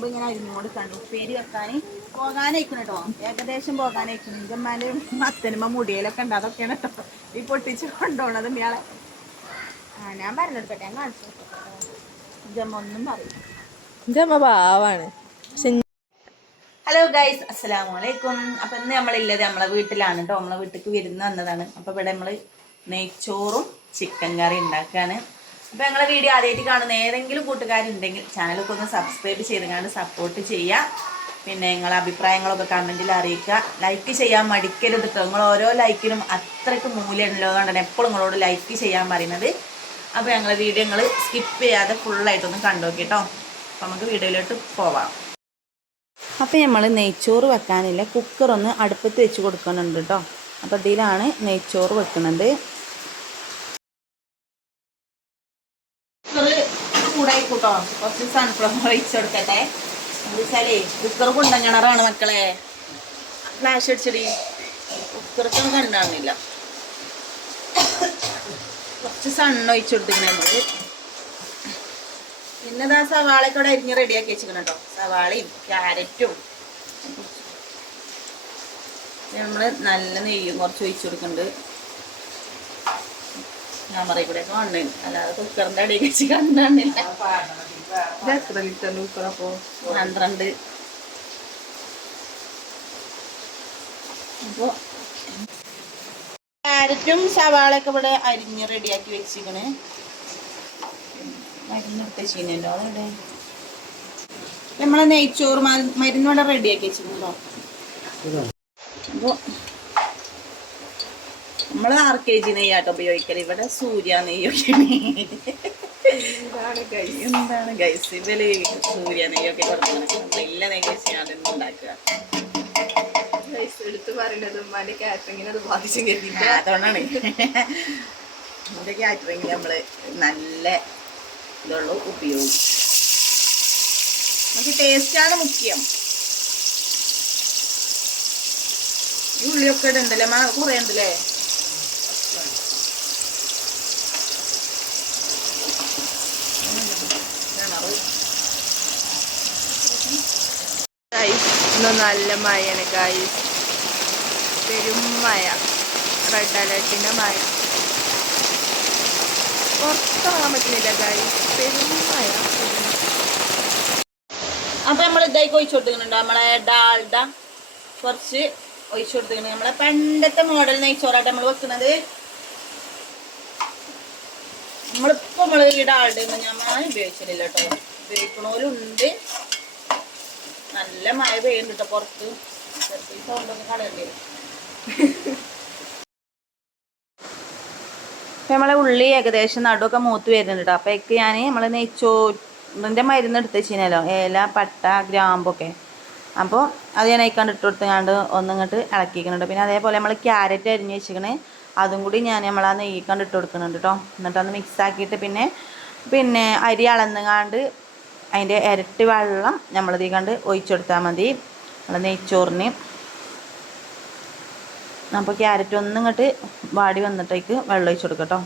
ചേമ്പ് ഇങ്ങനെ കണ്ടു ഉപ്പേരി വെക്കാൻ പോകാനയക്കണം കേട്ടോ ഏകദേശം പോകാനയക്കണം. എന്റെ അമ്മാന്റെ മത്തനുമ്പ മുടിയിലൊക്കെ ഉണ്ട്. അതൊക്കെയാണ് കേട്ടോ ഈ പൊട്ടിച്ച് കൊണ്ടുപോകണത് ഇയാളെ. ആ ഞാൻ പറഞ്ഞെടുക്കട്ടെ. ഞാൻ കാണിച്ചു. ഇതമ്മ ഒന്നും പറയും അമ്മ പാവാണ്. ഹലോ ഗൈസ് അസ്സലാമു അലൈക്കും. അപ്പൊ ഇന്ന് നമ്മളില്ലത് നമ്മളെ വീട്ടിലാണ് കേട്ടോ നമ്മളെ വീട്ടിലേക്ക് വിരുന്ന് വന്നതാണ്. അപ്പൊ ഇവിടെ നമ്മൾ നെയ്ച്ചോറും ചിക്കൻ കറി ഉണ്ടാക്കുകയാണ് അപ്പൊ ഞങ്ങളെ വീഡിയോ ആദ്യമായിട്ട് കാണുന്ന ഏതെങ്കിലും കൂട്ടുകാരുണ്ടെങ്കിൽ ചാനലൊക്കെ ഒന്ന് സബ്സ്ക്രൈബ് ചെയ്ത് കണ്ട് സപ്പോർട്ട് ചെയ്യുക. പിന്നെ നിങ്ങളെ അഭിപ്രായങ്ങളൊക്കെ കമന്റിൽ അറിയിക്കുക. ലൈക്ക് ചെയ്യാൻ മടിക്കരുത് കേട്ടോ നിങ്ങൾ ഓരോ ലൈക്കിനും അത്രയ്ക്ക് മൂല്യമുണ്ടല്ലോ അതുകൊണ്ടാണ് എപ്പോഴും നിങ്ങളോട് ലൈക്ക് ചെയ്യാൻ പറയുന്നത്. അപ്പോൾ ഞങ്ങളെ വീഡിയോ നിങ്ങൾ സ്കിപ്പ് ചെയ്യാതെ ഫുള്ളായിട്ടൊന്ന് കണ്ടുനോക്കി കേട്ടോ അപ്പോൾ നമുക്ക് വീഡിയോയിലോട്ട് പോവാം. അപ്പോൾ നമ്മൾ നെയ്ച്ചോറ് വെക്കാനില്ല? കുക്കറൊന്ന് അടുപ്പത്ത് വെച്ച് കൊടുക്കുന്നുണ്ട് കേട്ടോ അപ്പോൾ ഇതിലാണ് നെയ്ച്ചോറ് വെക്കുന്നത് കൂടായി കൂട്ടോ കുറച്ച് സൺഫ്ലവർ ഒഴിച്ചു കൊടുക്കട്ടെ. എന്താ കുക്കർ കിണറാണ് മക്കളെ. ഫ്ലാഷ് അടിച്ചടി. കുക്കറൊക്കെ കണ്ടാവുന്നില്ല കുറച്ച് സണ്ണ് ഒഴിച്ചു കൊടുത്തിങ്ങനെ നമ്മൾ. പിന്നെ ഇതാ അരിഞ്ഞ് റെഡിയാക്കി വെച്ചിരിക്കണം കേട്ടോ സവാളയും ക്യാരറ്റും. നമ്മൾ നല്ല നെയ്യും കുറച്ച് ഒഴിച്ചു കൊടുക്കുന്നുണ്ട് ഞാൻ പറയും ഇവിടെ കാണണേ അല്ലാതെ കുക്കറിന്റെ അടിയിൽ വെച്ച് കണ്ടാണില്ല എത്ര ലിറ്റർ കുക്കർ അപ്പോൾ പന്ത്രണ്ട്. അപ്പോ ക്യാരറ്റും സവാളയൊക്കെ ഇവിടെ അരിഞ്ഞ് റെഡിയാക്കി വെച്ചിരിക്കണേ? മരുന്നെടുത്ത ചീനല്ലോ അവിടെ. നമ്മളെ നെയ്ച്ചോറ് മരുന്നോടെ മരുന്ന് ഇവിടെ റെഡിയാക്കി വെച്ചിട്ടുണ്ടോ? അപ്പോ നമ്മൾ ആർ കെ ജി നെയ്യാട്ടോ ഉപയോഗിക്കൽ. ഇവിടെ സൂര്യ നെയ്യൊക്കെ എന്താണ് ഗൈസ് ഇവൽ സൂര്യ നെയ്യൊക്കെ കൊടുക്കണം നല്ല നെയ്യ് വെച്ച് ഉണ്ടാക്കുക. എടുത്തു പറയുന്നത് ഉമ്മാന്റെ കാറ്ററിങ്ങിന് അത് ബാധിച്ചു കരുതിയിട്ട് ആ, അതുകൊണ്ടാണ്. കാറ്ററിംഗിൽ നമ്മൾ നല്ല ഇതുള്ളൂ ഉപയോഗിക്കും നമുക്ക് ടേസ്റ്റാണ് മുഖ്യം. ഈ ഉള്ളിയൊക്കെ ഇടുണ്ടല്ലേ? കുറേ ഉണ്ടല്ലേ? ഗൈസ് ഇന്ന് നല്ല മഴയാണ് ഗൈസ് പെരും മഴ. റെഡ് അലേർട്ടിന്റെ മഴ. പുറത്തിറങ്ങാൻ പറ്റുന്നില്ല ഗൈസ് പെരും മഴ. അപ്പം നമ്മൾ ഇതായി ഒഴിച്ചു കൊടുക്കുന്നുണ്ട് നമ്മളെ ഡാൽഡ കുറച്ച് ഒഴിച്ചു കൊടുത്തിട്ടുണ്ട് നമ്മളെ പണ്ടത്തെ മോഡൽ നെയ്ച്ചോറായിട്ട് നമ്മൾ വെക്കുന്നത്. നമ്മളിപ്പോൾ നമ്മൾ ഈ ഡാൽഡ ഒന്നും ഞാൻ ഉപയോഗിച്ചിട്ടില്ല കേട്ടോ. ഉപയോഗിക്കണോരുണ്ട് നല്ല മഴ പെയ്യുന്നുണ്ട് പുറത്ത്. അപ്പൊ നമ്മളെ ഉള്ളി ഏകദേശം നടുവൊക്കെ മൂത്ത് വരുന്നുണ്ട് കേട്ടോ അപ്പോഴേക്ക് ഞാൻ നമ്മൾ നെയ്ച്ചോറിന്റെ മരുന്ന് എടുത്ത് വെച്ചിനല്ലോ. ഏല പട്ട ഗ്രാമ്പൊക്കെ. അപ്പോൾ അത് ഞാൻ അയക്കാണ്ട് ഇട്ട് കൊടുത്തങ്ങാണ്ട് ഒന്നിങ്ങോട്ട് ഇളക്കിക്കുന്നുണ്ട് പിന്നെ അതേപോലെ നമ്മൾ ക്യാരറ്റ് അരിഞ്ഞ് വെച്ചിക്കണേ. അതും കൂടി ഞാൻ നമ്മൾ ആ നെയ്യിക്കാണ്ട് ഇട്ട് കൊടുക്കുന്നുണ്ട് കേട്ടോ എന്നിട്ട് അത് മിക്സ് ആക്കിയിട്ട് പിന്നെ പിന്നെ അരി അളന്നുകാണ്ട് അതിന്റെ ഇരട്ടി വെള്ളം നമ്മളിതീ കണ്ട് ഒഴിച്ചെടുത്താൽ മതി. നമ്മൾ നെയ്ച്ചോറിന്. അപ്പോൾ ക്യാരറ്റ് ഒന്നും ഇങ്ങോട്ട് വാടി വന്നിട്ടേക്ക് വെള്ളം ഒഴിച്ചു കൊടുക്കട്ടോ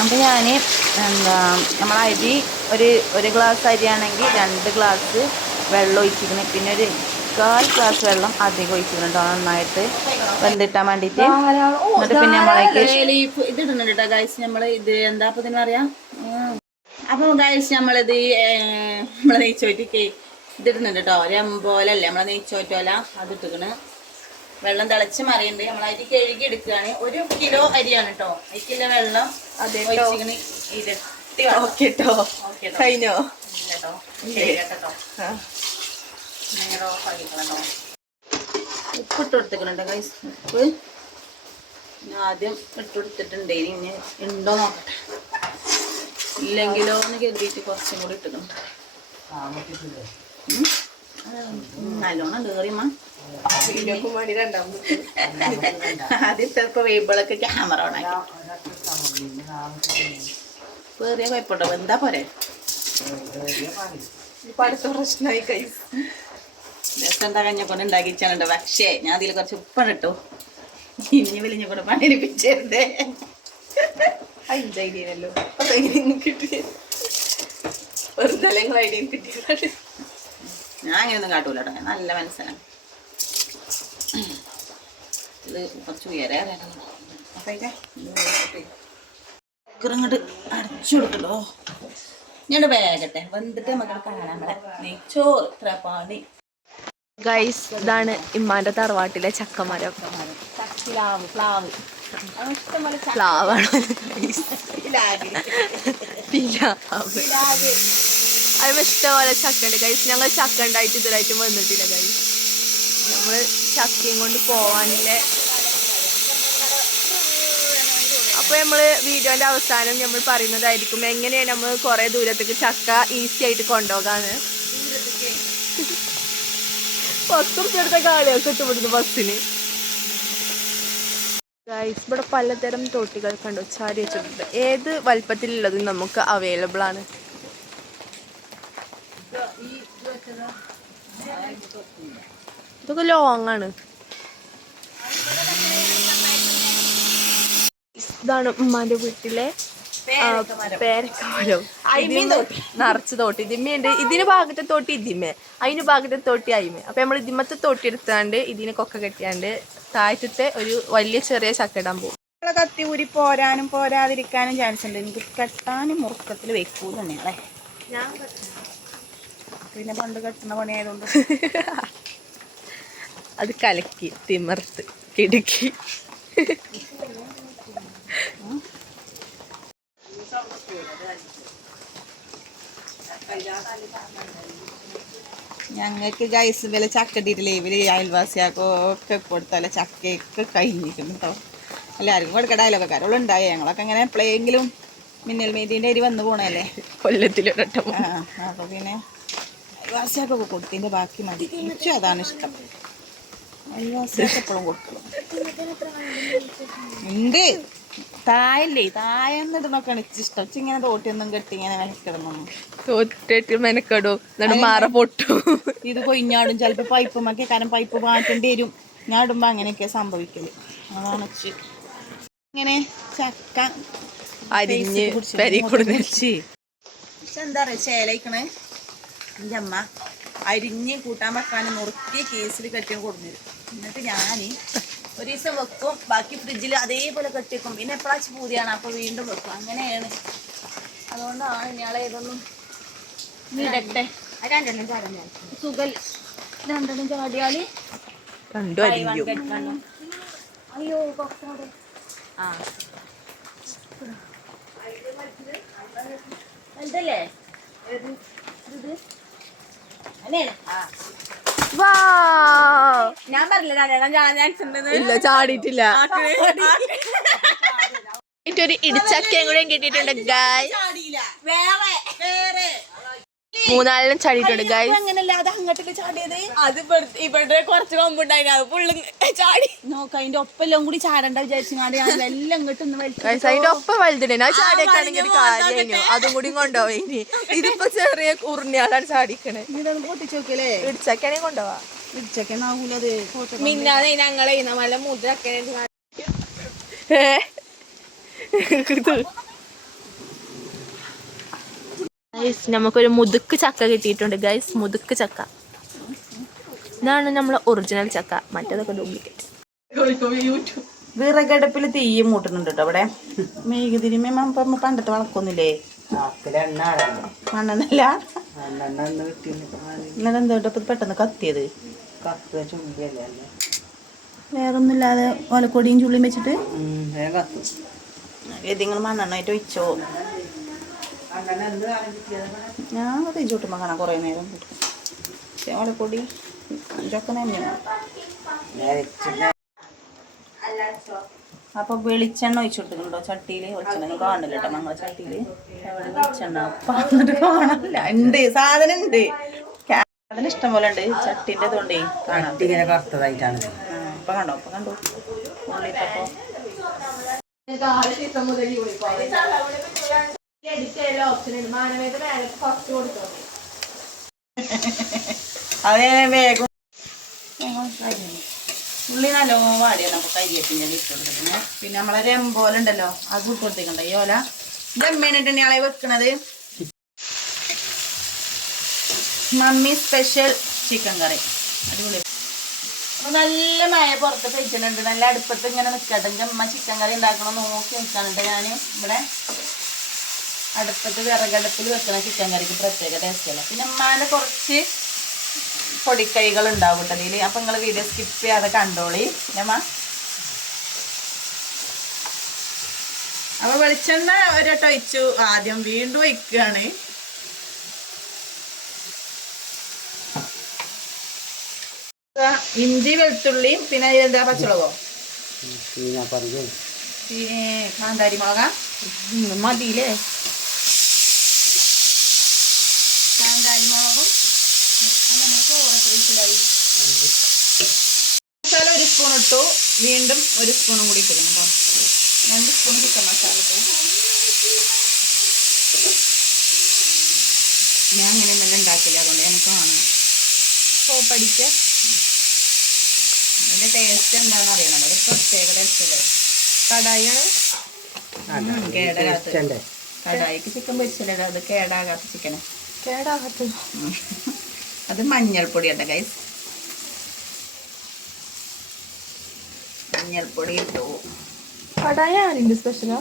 അപ്പോൾ ഞാൻ എന്താ നമ്മൾ അരി ഒരു ഒരു ഗ്ലാസ് അരിയാണെങ്കിൽ രണ്ട് ഗ്ലാസ് വെള്ളം ഒഴിച്ചിരിക്കുന്നത് പിന്നെ ഒരു കാൽ ഗ്ലാസ് വെള്ളം അധികം ഒഴിച്ചിട്ടുണ്ട് നന്നായിട്ട് വെന്തിട്ടാൻ വേണ്ടിയിട്ട് എന്നിട്ട് പിന്നെ നമ്മളേക്ക് ഇത് ഇടുന്നുണ്ട് കേട്ടോ ഗൈസ് നമ്മൾ ഇത് എന്താ അപ്പം ഇതിന് അപ്പൊ അപ്പോൾ ഗൈസ് നമ്മളിത് നമ്മളെ നെയ്ച്ചോറ്റിക്ക് ഇതിടുന്നുണ്ട് കേട്ടോ രമ്പോലല്ലേ നമ്മളെ നെയ്ച്ചോറ്റോല? അത് ഇട്ടിക്കണ് വെള്ളം തിളച്ച് മറിയുണ്ട്. നമ്മളായിട്ട് കഴുകി എടുക്കുകയാണ്. ഒരു കിലോ അരിയാണ് കേട്ടോ ഒരു കിലോ വെള്ളം അതെ ഇരട്ടി ഓക്കെ കേട്ടോ കഴിഞ്ഞോ? കേട്ടോ കേട്ടോ. നേരെ ഓഫ് ആക്കിക്കണം ഉപ്പ്. ഇട്ട് കൊടുത്തിട്ടുണ്ട് ഗൈസ് ഉപ്പ് ഞാൻ ആദ്യം ഇട്ട് കൊടുത്തിട്ടുണ്ട് ഇനി ഉണ്ടോ നോക്കട്ടെ. ഇല്ലെങ്കിലോ എന്ന് കരുതിയിട്ട് കുറച്ചും കൂടി. ഉം, നല്ലോണം കയറിയമ്മ ആദ്യം ക്യാമറ ഓണാക്കി വേറിയ കുഴപ്പമുണ്ടോ? എന്താ പോരെ? പ്രശ്നമായി കൈസ് രസം ഞാൻ കൊണ്ട് ഉണ്ടാക്കിച്ചാണുണ്ട് പക്ഷേ ഞാൻ അതിൽ കുറച്ച് ഉപ്പാണ് ഇട്ടു. ഇനി വലിഞ്ഞ കൂടെ അഞ്ച് ഐഡിയനല്ലോ അപ്പൊ എങ്ങനെ കിട്ടി ഒരു ഐഡിയ കിട്ടിയതാണ് ഞാൻ അങ്ങനെയൊന്നും കാട്ടൂല കേട്ടോ നല്ല മനസ്സിലാണ് ഇത് കുറച്ച് ഉയരെ അപ്പൊ ഇങ്ങോട്ട് അടച്ചു കൊടുക്കണ്ടോ ഞാൻ വേഗട്ടെ. വന്നിട്ട് നമുക്ക് കാണാൻ നമ്മളെ നെയ്ച്ചോറ് ഇത്ര പാണി. ഗൈസ് ഇതാണ് ഇമ്മാന്റെ തറവാട്ടിലെ ചക്കമരം. പ്ലാവാണ്. പ്ലാവ്. പിലാവ് അതിന് ഇഷ്ടംപോലെ ചക്ക ഉണ്ട് ഗൈസ് ഞങ്ങൾ ചക്ക ഉണ്ടായിട്ട് വന്നിട്ടില്ല ഗൈസ് നമ്മൾ ചക്കയും കൊണ്ട് പോവാനില്ലേ അപ്പോൾ നമ്മൾ വീഡിയോന്റെ അവസാനം നമ്മൾ പറയുന്നതായിരിക്കും എങ്ങനെയാണ് നമ്മൾ കുറേ ദൂരത്തേക്ക് ചക്ക ഈസി ആയിട്ട് കൊണ്ടുപോകാന്ന്. പത്ത് റുപ്യ എടുത്ത കാളിയൊക്കെ ഇട്ടുപിടുന്നു ബസ്സിന്. ഗൈസ് ഇവിടെ പലതരം തോട്ടികൾ കണ്ടു? ചാരി വെച്ചിട്ടുണ്ട്. ഏത് വലിപ്പത്തിലുള്ളതും നമുക്ക് അവൈലബിൾ ആണ്? ഇതൊക്കെ ലോങ് ആണ്. ഇതാണ് ഉമ്മാന്റെ വീട്ടിലെ ആ, പേരക്ക മരം. ഇതിമ്മ നിറച്ച് തോട്ടി. ഇതിമ്മയുണ്ട് ഇതിന് ഭാഗത്തെ തോട്ടി ഇതിമ്മേ. അതിന് ഭാഗത്തെ തോട്ടി അയിമേ അപ്പൊ നമ്മൾ ഇതിമത്തെ തോട്ടി എടുത്താണ്ട് ഇതിന് കൊക്ക കെട്ടിയാണ്ട് താഴത്തെ ഒരു വലിയ ചെറിയ ചക്ക ഇടാൻ പോകും കത്തി ഊരി പോരാനും പോരാതിരിക്കാനും ചാൻസ് ഉണ്ട്. എനിക്ക് കെട്ടാനും മുറുക്കത്തിൽ വെക്കൂ തന്നെയാളെ പിന്നെ പണ്ട് കെട്ടുന്ന പണിയായതുകൊണ്ട്. അത് കലക്കി തിമർത്ത് കിടുക്കി. ഞങ്ങൾക്ക് ഗൈസ് വില ചക്ക ഇട്ടിട്ടില്ലേ ഇവർ അയൽവാസിയാക്കോ ഒക്കെ കൊടുത്തല്ല ചക്കയൊക്കെ കഴിഞ്ഞിരിക്കുന്നു കേട്ടോ എല്ലാവർക്കും കൊടുക്കട്ടെ അയലൊക്കെക്കാരോളം ഉണ്ടായി. ഞങ്ങളൊക്കെ ഇങ്ങനെ എപ്പോഴെങ്കിലും മിന്നൽ മേദീന്റെ അരി വന്നു പോണല്ലേ കൊല്ലത്തിലൊരട്ടം ആ അപ്പോൾ പിന്നെ അയൽവാസിയാക്കൊക്കെ കൊടുത്തിന്റെ ബാക്കി മതി. എനിക്കും അതാണ് ഇഷ്ടം. അയൽവാസിയൊക്കെ എപ്പോഴും കൊടുക്കും. ഉണ്ട്. തായല്ലേ തായെന്നിടുന്നൊക്കെയാണ് എനിക്ക് ഇഷ്ടം. ഇച്ച് ഇങ്ങനെ തോട്ടിയൊന്നും കെട്ടി ഇങ്ങനെ മെനക്കിടണം തോറ്റിട്ട് മെനക്കെടോ. എന്നിട്ട് മാറ പൊട്ടു. ഇത് കൊയിഞ്ഞാടും ചിലപ്പോ പൈപ്പ് മക്കി കാരണം പൈപ്പ് മാറ്റേണ്ടി വരും. ഞാൻ ഇടുമ്പോൾ അങ്ങനെയൊക്കെ സംഭവിക്കൽ. അതാണ് ഇങ്ങനെ ചക്ക അരിഞ്ഞ് പക്ഷെ എന്താ പറയാ ചേലയിക്കണേ. എന്റെ അമ്മ അരിഞ്ഞ് കൂട്ടാൻ വെക്കാൻ നുറുക്കി കേസിൽ കെട്ടിയും കൊടുന്നു എന്നിട്ട് ഞാൻ ഒരു ദിവസം വെക്കും ബാക്കി ഫ്രിഡ്ജിൽ അതേപോലെ കെട്ടിക്കും പിന്നെ എപ്പോഴാച്ച് പൂതിയാണ് അപ്പോൾ വീണ്ടും വെക്കും അങ്ങനെയാണ് അതുകൊണ്ടാണ് ഇയാളെ ഇതൊന്നും ഇടട്ടെ രണ്ടെണ്ണം ഞാൻ സുഖൽ രണ്ടെണ്ണം ചാടിയാൽ. അയ്യോ. ആ ഏത്? ഇത്? അല്ലേ? ആ. വാ ഞാൻ പറഞ്ഞില്ല ഇല്ല ചാടിയിട്ടില്ല. ഒരു ഇടിച്ചക്കയും കൂടെ കിട്ടിയിട്ടുണ്ട് ഗായ് ചാടിയില്ല. വേറെ വേറെ. മൂന്നാലിനും ചാടിയിട്ടുണ്ട് ഗായ് അങ്ങനല്ല അത് അങ്ങോട്ടല്ലേ ചാടിയത്? അത് ഇവിടെ കുറച്ച് കൊമ്പുണ്ടായിരുന്നു അത് ഫുള്ള് ചാടി. നോക്ക അതിന്റെ ഒപ്പെല്ലാം കൂടി ചാടണ്ട വിചാരിച്ചാണ്ട് ഞാൻ എല്ലാം ഇങ്ങോട്ട് ഒന്ന് വലിച്ചു ഗായ്സ് അതിന്റെ ഒപ്പം വലുതുണ്ട്. അത് ചാടിയൊക്കെയാണെങ്കിൽ ഒരു കാര്യമായിരുന്നു അതും കൂടി കൊണ്ടുപോയി ഇനി. ഇതിപ്പോ ചെറിയ ഉറുണിയാളാണ് ചാടിക്കണേ. ഇടിച്ചക്കയാണെങ്കിൽ കൊണ്ടുപോവാ. മിന്നാതെ ഞങ്ങളെ നല്ല മുദ്രക്കെ ഗൈസ് നമുക്കൊരു മുതുക്ക് ചക്ക കിട്ടിയിട്ടുണ്ട്. ഗൈസ് മുതുക്ക് ചക്ക. ഇതാണ് നമ്മളെ ഒറിജിനൽ ചക്ക. മറ്റേതൊക്കെ ഡ്യൂപ്ലിക്കേറ്റ് വിറകടുപ്പിൽ തീ മൂട്ടുന്നുണ്ട് കേട്ടോ അവിടെ മെഴുകുതിരിമ പണ്ടത്തെ വളക്കൊന്നുമില്ലേ? മണ്ണെണ്ണല്ല ഇന്നലെ എന്താ ഇപ്പൊ ഇത് പെട്ടെന്ന് കത്തിയത്. വേറൊന്നുമില്ലാതെ ഓലക്കൊടിയും ചുള്ളിയും വെച്ചിട്ട്. ഏതെങ്കിലും മണ്ണെണ്ണയിട്ട് ഒഴിച്ചോ. ഞാൻ തേച്ചോട്ടുമ്പോ കാണാം കുറേ നേരം ഓലക്കൊടി ഇതൊക്കെ തന്നെയാണ് അപ്പൊ വെളിച്ചെണ്ണ ഒഴിച്ചു കൊടുത്തിട്ടുണ്ടോ? ചട്ടിയിൽ വെളിച്ചെണ്ണ. കാണില്ല കേട്ടോ ഞങ്ങളെ ചട്ടിയിൽ. വെളിച്ചെണ്ണ. പറഞ്ഞിട്ട് കാണില്ല ഉണ്ട് സാധനം ഉണ്ട്. സാധനം ഇഷ്ടം പോലെ ഉണ്ട്. ചട്ടിന്റെ തൊണ്ടേ കാണാം. ഇങ്ങനെ കറുത്തതായിട്ടാണ് ആ, ഇപ്പൊ കണ്ടോ? അപ്പൊ കണ്ടു? ഉള്ളിട്ടപ്പോ അതേ വേഗം ഉള്ളി നല്ലോ വാടിയാൽ നമുക്ക് കരിയപ്പിന്റെ ഇട്ട് പിന്നെ നമ്മളെ രമ്പോല ഉണ്ടല്ലോ അത് ഇട്ട് ഈ ഓല ദമ്മേനിട്ട് ഞാളെ വെക്കണത്? മമ്മി സ്പെഷ്യൽ ചിക്കൻ കറി അടിപൊളി. നല്ല മഴ പുറത്ത് പെയ്ച്ചിട്ടുണ്ട് നല്ല അടുപ്പത്ത് ഇങ്ങനെ നിൽക്കട്ടെ അമ്മ ചിക്കൻ കറി ഉണ്ടാക്കണം നോക്കി നിൽക്കാനുണ്ട് ഞാൻ ഇവിടെ അടുപ്പത്ത് വിറകടുപ്പിൽ വെക്കുന്ന ചിക്കൻ കറിക്ക് പ്രത്യേക ടേസ്റ്റ് അല്ല പിന്നെ അമ്മാന്റെ കുറച്ച് പൊടിക്കൈകൾ ഉണ്ടാവും കേട്ടോ അതിൽ അപ്പം നിങ്ങൾ വീഡിയോ സ്കിപ്പ് ചെയ്യാതെ കണ്ടോളി. ഞമ്മ അപ്പോൾ വെളിച്ചെണ്ണ ഒരട്ടം ഒഴിച്ചു. ആദ്യം വീണ്ടും ഒഴിക്കുകയാണ്. ദാ ഇഞ്ചി വെളുത്തുള്ളിയും പിന്നെ എന്താ പച്ചമുളകോ? പിന്നെ കാന്താരി മുളക മതിയില്ലേ കാന്താരി മുളകും അല്ല നമ്മൾ ചോറൊക്കെ വീട്ടിലായി മസാല ഒരു സ്പൂൺ ഇട്ടു വീണ്ടും ഒരു സ്പൂണും കൂടി ഇട്ടിരുന്നു കേട്ടോ. രണ്ട് സ്പൂൺ ചിക്കൻ മസാല ഇട്ടു ഞാൻ അങ്ങനെ നല്ല ഉണ്ടാക്കില്ല അതുകൊണ്ട് എനിക്ക് വേണം. സോപ്പടിക്ക അതിന്റെ ടേസ്റ്റ് എന്താണെന്ന് അറിയണം. ഒരു പ്രത്യേക ടേസ്റ്റ് കടായാണ്. കേടാകാത്ത. കടായിക്ക് ചിക്കൻ പൊരിച്ചല്ലേ അത് കേടാകാത്ത ചിക്കനെ കേടാകത്തത്. അത് മഞ്ഞൾപ്പൊടി ഉണ്ട് ഗൈസ് മഞ്ഞൾപ്പൊടി ഇട്ടു. കടായ ആരുണ്ട് സ്പെഷ്യലാ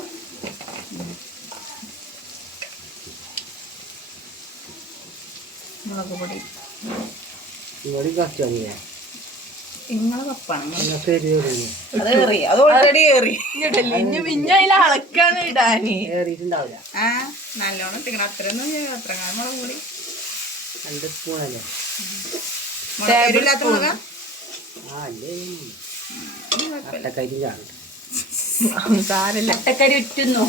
മുളക് പൊടി നിങ്ങളെ അളക്കാണ് ഇടാന്. ആ നല്ലോണം ഇട്ടിക്കണം. അത്രയൊന്നും അത്ര മുളക് പൊടി. രണ്ട് സ്പൂണല്ലേ മുളക് എരിവില്ലാത്ത മുളക? ആ അല്ലേ. അട്ടക്കരി ചാണ്ട് സാരല്ല അട്ടക്കരി ഉറ്റുന്നു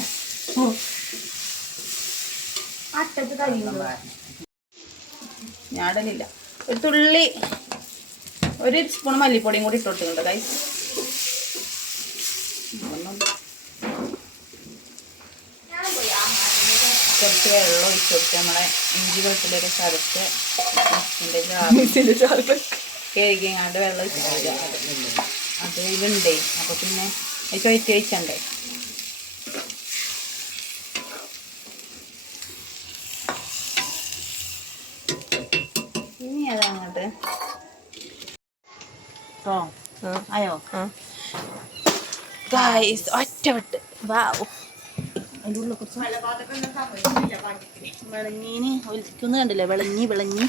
ഞാടലില്ല. ഒരു തുള്ളി ഒരു സ്പൂൺ മല്ലിപ്പൊടിയും കൂടി ഇട്ടോട്ടുണ്ട് കൈ കുറച്ച് വെള്ളം ഒഴിച്ചു കൊടുത്ത് നമ്മളെ ഇഞ്ചി വെളുത്തുള്ളിയൊക്കെ ചതച്ച് മിക്സിന്റെ കഴുകിങ്ങാണ്ട് വെള്ളം ഒഴിച്ചിട്ടില്ല അത് ഇതുണ്ടേ. അപ്പോൾ പിന്നെ അത് ചോദിച്ച് വെച്ചണ്ടേ ഇനി അതങ്ങോട്ട് ഓ ആയോ? ഗൈസ് ഒറ്റവട്ട് വാവ് അതിന്റെ ഉള്ളിൽ കുറച്ച് വിളഞ്ഞീന് ഒലിക്കുന്ന കണ്ടില്ലേ? വിളഞ്ഞി വിളഞ്ഞി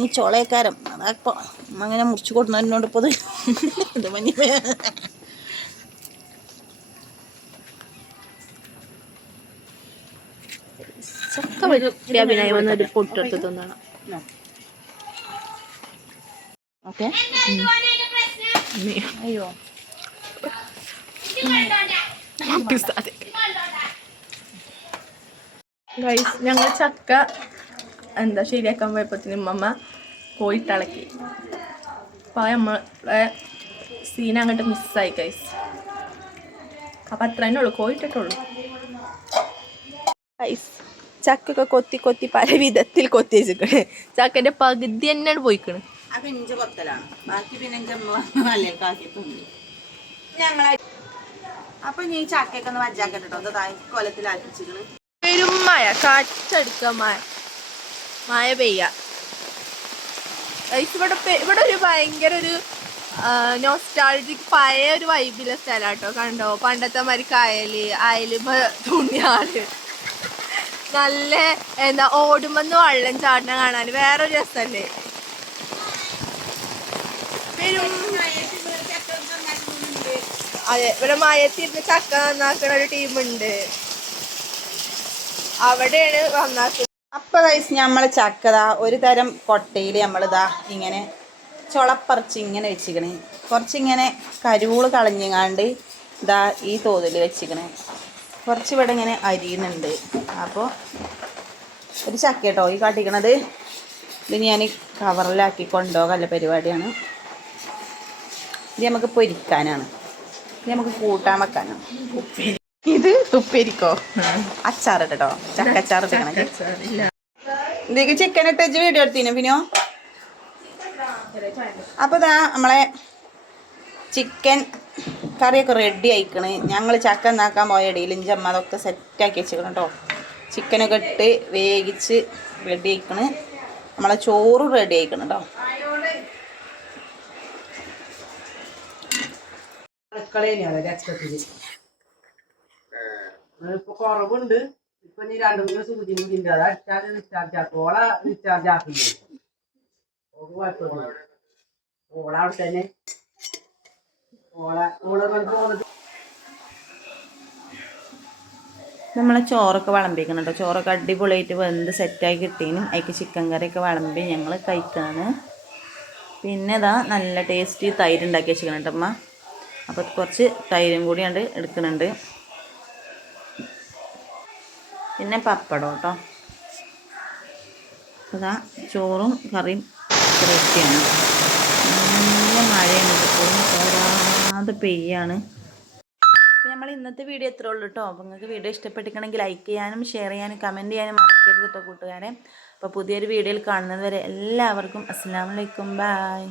കുഞ്ഞി ചോളയക്കാരം. അതാപ്പോ അമ്മ അങ്ങനെ മുറിച്ചു കൊടുക്കുന്നതിനോട് ഇപ്പോൾ ഇത് മഞ്ഞ ചക്ക വെട്ടി അഭിനയം വന്നൊരു പൊട്ടെടുത്ത് തോന്നണം ഓക്കെ. അയ്യോ. ഞങ്ങൾ ചക്ക എന്താ ശരിയാക്കാൻ പോയപ്പോത്തിന് ഉമ്മമ്മ കോയിട്ടിളക്കി അപ്പോൾ നമ്മളെ സീൻ അങ്ങോട്ട് മിസ്സായി കൈസ് അപ്പം അത്ര തന്നെ ഉള്ളൂ. കോയിട്ടിട്ടുള്ളൂ കൈസ് ചക്കൊക്കെ കൊത്തി കൊത്തി പല വിധത്തിൽ കൊത്തി വെച്ചിക്കണ് ചക്കന്റെ പകുതി തന്നെയാണ് പോയിക്കണ്. അത് ഇഞ്ച കൊത്തലാണ്. ബാക്കി പിന്നെ ഞങ്ങളെ അപ്പൊ നീ ചക്കയൊക്കെ ഒന്ന് വജ്ജാക്കട്ടോ അത് താഴെ കൊലത്തിലാക്കിച്ചിക്കണ് പെരും മഴ. കാറ്റടിക്ക മഴ. മഴ പെയ്യ. ഇവിടെ ഇവിടെ ഒരു ഭയങ്കര ഒരു നോസ്റ്റാൾജിക് പഴയ ഒരു വൈബിലെ സ്ഥലം കേട്ടോ കണ്ടോ? പണ്ടത്തെ മാതിരി കായൽ അയൽ തുണിയാൾ. നല്ല എന്താ ഓടുമെന്ന് വെള്ളം ചാടണ കാണാൻ വേറൊരു രസമല്ലേ അതെ ഇവിടെ മയത്തിരുന്ന് ചക്ക നന്നാക്കണ ഒരു ടീമുണ്ട് അവിടെയാണ് നന്നാക്കുന്നത് ഗൈസ് നമ്മൾ ചക്കതാ ഒരു തരം കൊട്ടയിൽ നമ്മളിതാ ഇങ്ങനെ ചുളപ്പറിച്ച് ഇങ്ങനെ വെച്ചിക്കണേ കുറച്ചിങ്ങനെ കരുവൂൾ കളഞ്ഞങ്ങാണ്ട് ഇതാ ഈ തോതിൽ വെച്ചിക്കണേ കുറച്ച് ഇവിടെ ഇങ്ങനെ അരിയുന്നുണ്ട്. അപ്പോൾ ഒരു ചക്ക കേട്ടോ ഈ കാട്ടിക്കണത്. ഇത് ഞാൻ കവറിലാക്കി കൊണ്ടുപോകല്ല പരിപാടിയാണ്. ഇത് നമുക്ക് പൊരിക്കാനാണ്. ഇത് നമുക്ക് കൂട്ടാൻ വെക്കാനാണ്. ഇത് തുപ്പരിക്കോ? അച്ചാറിട്ടോ കേട്ടോ ചക്ക അച്ചാർ ഇട്ടിക്കണേ ഇതിലേക്ക് ചിക്കൻ ഇട്ട് വെച്ച് വീഡിയോ എടുത്തിന് പിന്നോ അപ്പോൾ ഇതാ നമ്മളെ ചിക്കൻ കറിയൊക്കെ റെഡി ആയിക്കണ്. ഞങ്ങൾ ചക്ക എന്നാക്കാൻ പോയ ഇടയിൽ ഇഞ്ചമ്മ അതൊക്കെ സെറ്റാക്കി വെച്ചിരിക്കണം കേട്ടോ ചിക്കനൊക്കെ ഇട്ട് വേവിച്ച് റെഡി ആയിക്കണ്. നമ്മളെ ചോറ് റെഡി ആയിക്കണം കേട്ടോ അടുക്കളയിലാണ് കുറവുണ്ട്. ഇപ്പൊ നീ രണ്ടു മൂന്ന് സൂചി കൂടി ഉണ്ട്. അത് അടിച്ചാൽ റീചാർജ് ആക്കും. ഓളെ റീചാർജ് ആക്കി ഓക്ക് കുഴപ്പമൊന്നുമില്ല. ഓളെ അവിടെ തന്നെ ഓളെ ഓളെ കൊണ്ട് പോകുന്നത്. നമ്മളെ ചോറൊക്കെ വിളമ്പിക്കണം കേട്ടോ ചോറൊക്കെ അടിപൊളിയായിട്ട് വെന്ത് സെറ്റായി കിട്ടീനും. അതിക്ക് ചിക്കൻ കറിയൊക്കെ വിളമ്പി ഞങ്ങൾ കഴിക്കാണ്. പിന്നെ ഇതാ നല്ല ടേസ്റ്റി തൈര് ഉണ്ടാക്കി വെച്ചിരിക്കണം കേട്ടോ അമ്മ അപ്പോൾ കുറച്ച് തൈരും കൂടി ഉണ്ട് എടുക്കുന്നുണ്ട്. പിന്നെ പപ്പടം കേട്ടോ അതാ ചോറും കറിയും റെഡിയാണ്. നല്ല മഴയാണ് ഇപ്പോൾ തോരാതെ പെയ്യാണ്. നമ്മൾ ഇന്നത്തെ വീഡിയോ എത്ര ഉള്ളൂ കേട്ടോ. അപ്പോൾ നിങ്ങൾക്ക് വീഡിയോ ഇഷ്ടപ്പെട്ടിരിക്കണമെങ്കിൽ ലൈക്ക് ചെയ്യാനും ഷെയർ ചെയ്യാനും കമന്റ് ചെയ്യാനും മറക്കരുത് കേട്ടോ കൂട്ടുകാരെ. അപ്പോൾ പുതിയൊരു വീഡിയോയിൽ കാണുന്നത് വരെ എല്ലാവർക്കും അസ്സാം വലൈക്കും ബായ്